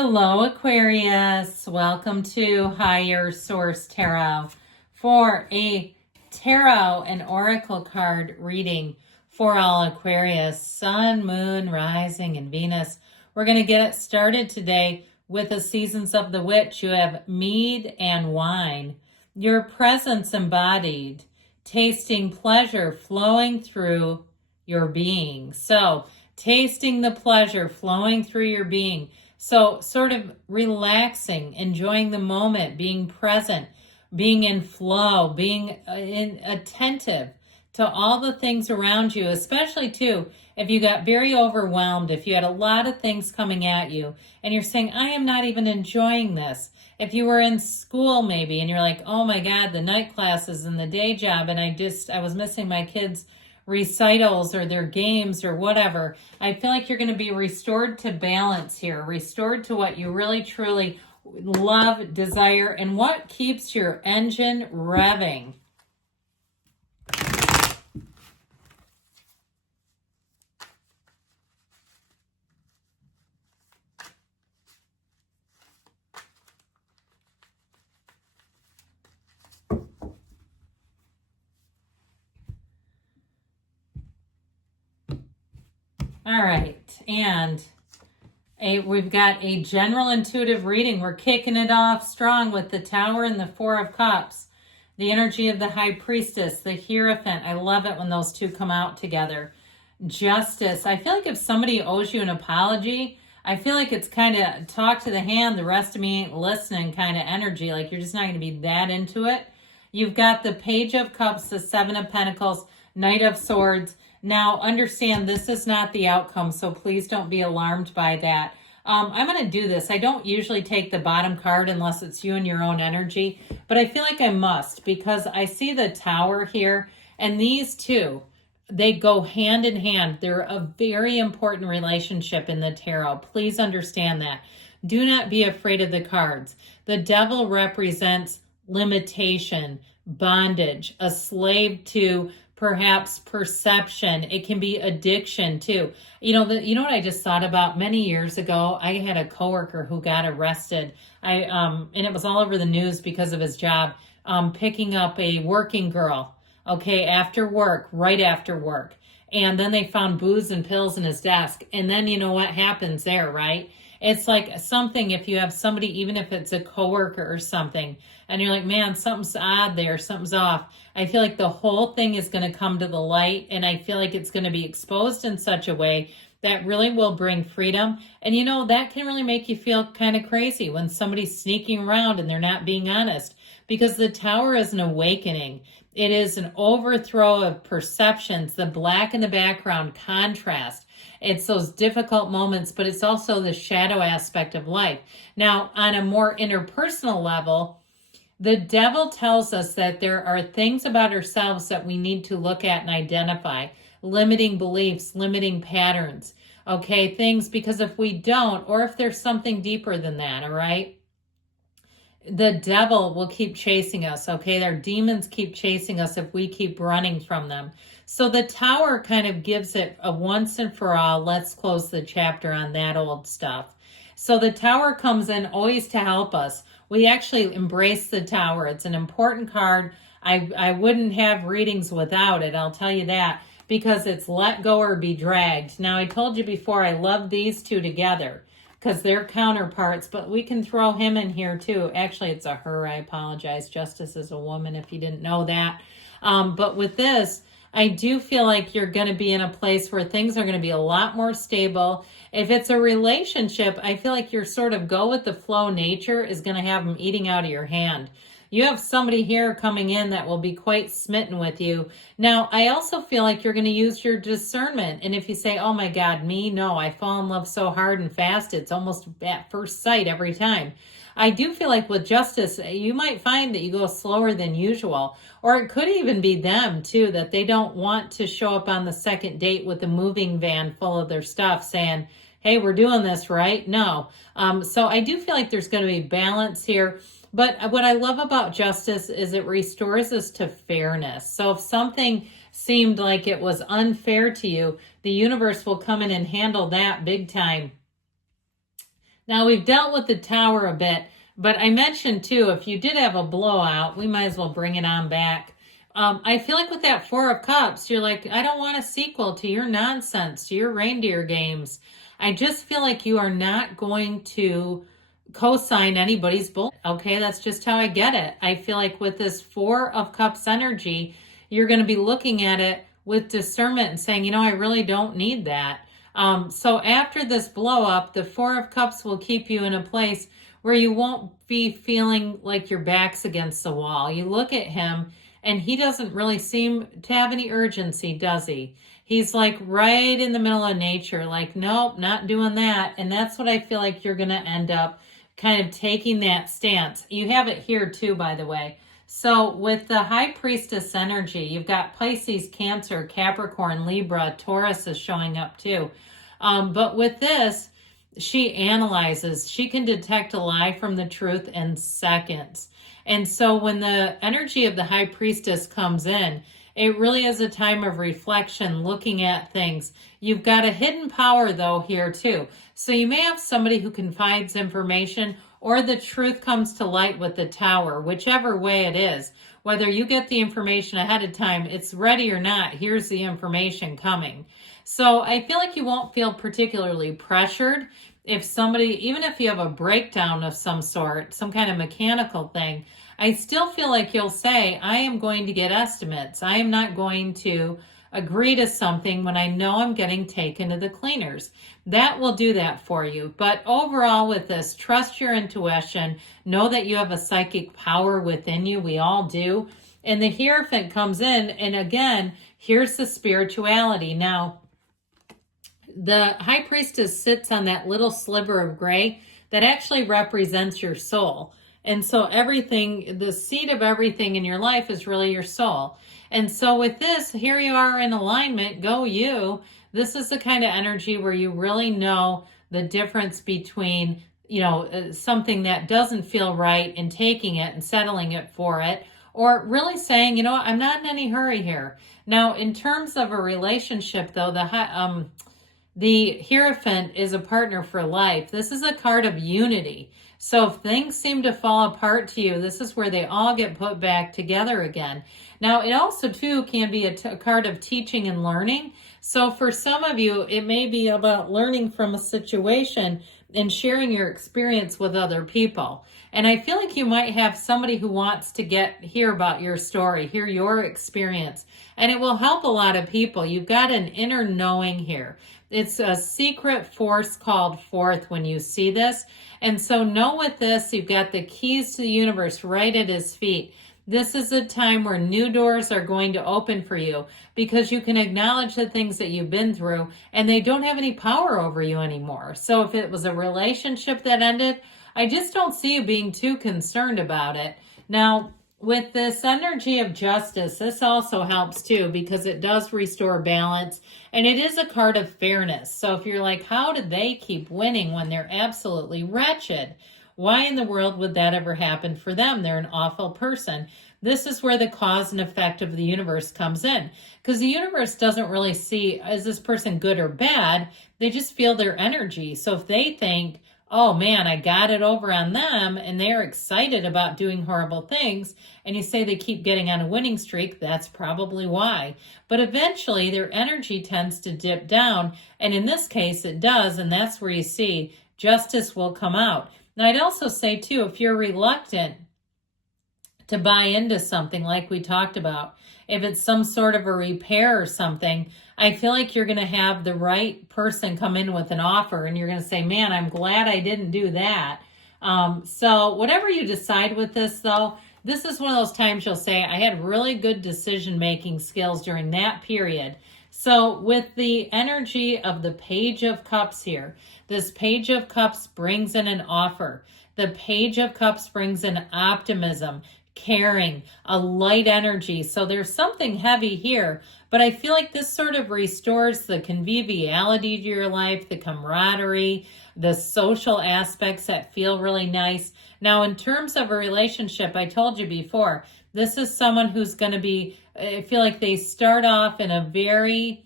Hello, Aquarius. Welcome to Higher Source Tarot for a tarot and oracle card reading for all Aquarius, Sun, Moon, Rising, and Venus. We're going to get it started today with the Seasons of the Witch. You have mead and wine, your presence embodied, tasting pleasure flowing through your being. So, tasting the pleasure flowing through your being. So sort of relaxing, enjoying the moment, being present, being in flow, being attentive to all the things around you, especially too, if you got very overwhelmed, if you had a lot of things coming at you and you're saying, I am not even enjoying this. If you were in school maybe and you're like, oh my God, the night classes and the day job, and I was missing my kids' recitals or their games or whatever. I feel like you're going to be restored to balance here, restored to what you really truly love, desire, and what keeps your engine revving. All right, and we've got a general intuitive reading. We're kicking it off strong with the Tower and the Four of Cups, the energy of the High Priestess, the Hierophant. I love it when those two come out together. Justice. I feel like if somebody owes you an apology, I feel like it's kind of talk to the hand, the rest of me ain't listening kind of energy, like you're just not going to be that into it. You've got the Page of Cups, the Seven of Pentacles, Knight of Swords. Now, understand this is not the outcome, so please don't be alarmed by that. I'm going to do this. I don't usually take the bottom card unless it's you and your own energy, but I feel like I must because I see the Tower here, and these two, they go hand in hand. They're a very important relationship in the tarot. Please understand that. Do not be afraid of the cards. The Devil represents limitation, bondage, a slave to perhaps perception. It can be addiction too. You know what I just thought about many years ago? I had a coworker who got arrested. And it was all over the news because of his job, picking up a working girl, okay, after work, right after work. And then they found booze and pills in his desk. And then you know what happens there, right? It's like something, if you have somebody, even if it's a coworker or something, and you're like, man, something's odd there, something's off. I feel like the whole thing is going to come to the light, and I feel like it's going to be exposed in such a way that really will bring freedom. And that can really make you feel kind of crazy when somebody's sneaking around and they're not being honest, because the Tower is an awakening. It is an overthrow of perceptions, the black in the background contrast. It's those difficult moments, but it's also the shadow aspect of life. Now, on a more interpersonal level, the Devil tells us that there are things about ourselves that we need to look at and identify, limiting beliefs, limiting patterns, okay, things, because if we don't, or if there's something deeper than that, all right, the Devil will keep chasing us, okay? Our demons keep chasing us if we keep running from them. So the Tower kind of gives it a once and for all, let's close the chapter on that old stuff. So the Tower comes in always to help us. We actually embrace the Tower. It's an important card. I wouldn't have readings without it, I'll tell you that, because it's let go or be dragged. Now, I told you before, I love these two together because they're counterparts, but we can throw him in here too. Actually, it's a her. I apologize. Justice is a woman, if you didn't know that. But with this, I do feel like you're going to be in a place where things are going to be a lot more stable. If it's a relationship, I feel like your sort of go with the flow nature is going to have them eating out of your hand. You have somebody here coming in that will be quite smitten with you. Now, I also feel like you're going to use your discernment. And if you say, oh my God, me, no, I fall in love so hard and fast, it's almost at first sight every time. I do feel like with Justice, you might find that you go slower than usual. Or it could even be them too, that they don't want to show up on the second date with a moving van full of their stuff saying, hey, we're doing this, right? No. So I do feel like there's going to be balance here. But what I love about Justice is it restores us to fairness. So if something seemed like it was unfair to you, the universe will come in and handle that big time. Now, we've dealt with the Tower a bit, but I mentioned too, if you did have a blowout, we might as well bring it on back. I feel like with that Four of Cups, you're like, I don't want a sequel to your nonsense, to your reindeer games. I just feel like you are not going to co-sign anybody's bull. Okay, that's just how I get it. I feel like with this Four of Cups energy, you're going to be looking at it with discernment and saying, I really don't need that. So after this blow up, the Four of Cups will keep you in a place where you won't be feeling like your back's against the wall. You look at him and he doesn't really seem to have any urgency, does he? He's like right in the middle of nature, like, nope, not doing that. And that's what I feel like you're going to end up kind of taking that stance. You have it here too, by the way. So with the High Priestess energy, you've got Pisces, Cancer, Capricorn, Libra, Taurus is showing up too. But with this, she analyzes. She can detect a lie from the truth in seconds. And so when the energy of the High Priestess comes in, it really is a time of reflection, looking at things. You've got a hidden power, though, here, too. So you may have somebody who confides information, or the truth comes to light with the Tower, whichever way it is. Whether you get the information ahead of time, it's ready or not, here's the information coming. So I feel like you won't feel particularly pressured if somebody, even if you have a breakdown of some sort, some kind of mechanical thing, I still feel like you'll say, I am going to get estimates. I am not going to agree to something when I know I'm getting taken to the cleaners. That will do that for you. But overall with this, trust your intuition. Know that you have a psychic power within you. We all do. And the Hierophant comes in, and again, here's the spirituality. Now, the High Priestess sits on that little sliver of gray that actually represents your soul. And so everything, the seed of everything in your life is really your soul. And so with this, here you are in alignment, go you. This is the kind of energy where you really know the difference between, something that doesn't feel right and taking it and settling it for it, or really saying, I'm not in any hurry here. Now, in terms of a relationship, though, the Hierophant is a partner for life. This is a card of unity. So if things seem to fall apart to you, this is where they all get put back together again. Now, it also, too, can be a card of teaching and learning. So for some of you, it may be about learning from a situation and sharing your experience with other people. And I feel like you might have somebody who wants to hear about your story, hear your experience, and it will help a lot of people. You've got an inner knowing here. It's a secret force called forth when you see this. And so know with this, you've got the keys to the universe right at his feet. This is a time where new doors are going to open for you because you can acknowledge the things that you've been through and they don't have any power over you anymore. So if it was a relationship that ended, I just don't see you being too concerned about it. Now, with this energy of justice, this also helps too because it does restore balance and it is a card of fairness. So if you're like, how did they keep winning when they're absolutely wretched? Why in the world would that ever happen for them? They're an awful person. This is where the cause and effect of the universe comes in because the universe doesn't really see, is this person good or bad? They just feel their energy. So if they think, oh man, I got it over on them and they're excited about doing horrible things, and you say they keep getting on a winning streak, that's probably why. But eventually their energy tends to dip down, and in this case it does, and that's where you see justice will come out. Now I'd also say too, if you're reluctant to buy into something like we talked about, if it's some sort of a repair or something, I feel like you're going to have the right person come in with an offer and you're going to say, man, I'm glad I didn't do that. So whatever you decide with this, though, this is one of those times you'll say, I had really good decision-making skills during that period. So with the energy of the Page of Cups here, this Page of Cups brings in an offer. The Page of Cups brings in optimism, caring, a light energy. So there's something heavy here, but I feel like this sort of restores the conviviality to your life, the camaraderie, the social aspects that feel really nice. Now, in terms of a relationship, I told you before, this is someone who's going to be, I feel like they start off in a very,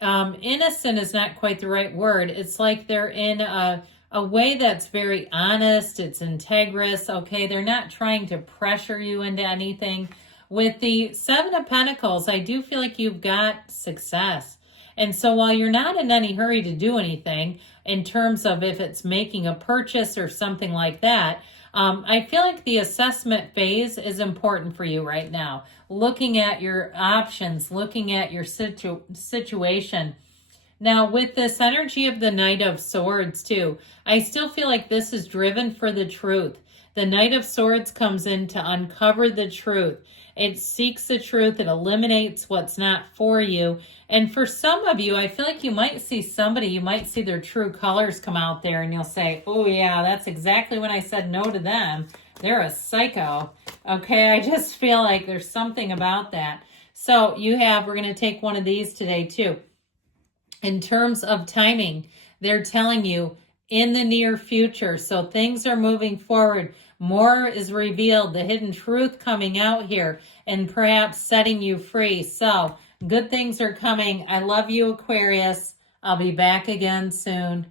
innocent is not quite the right word. It's like they're in a a way that's very honest, it's integrous, okay? They're not trying to pressure you into anything. With the Seven of Pentacles, I do feel like you've got success. And so while you're not in any hurry to do anything, in terms of if it's making a purchase or something like that, I feel like the assessment phase is important for you right now. Looking at your options, looking at your situation. Now, with this energy of the Knight of Swords, too, I still feel like this is driven for the truth. The Knight of Swords comes in to uncover the truth. It seeks the truth. It eliminates what's not for you. And for some of you, I feel like you might see somebody, you might see their true colors come out there and you'll say, oh yeah, that's exactly when I said no to them. They're a psycho. Okay, I just feel like there's something about that. So we're going to take one of these today too. In terms of timing, they're telling you in the near future. So things are moving forward. More is revealed, the hidden truth coming out here and perhaps setting you free. So good things are coming. I love you, Aquarius. I'll be back again soon.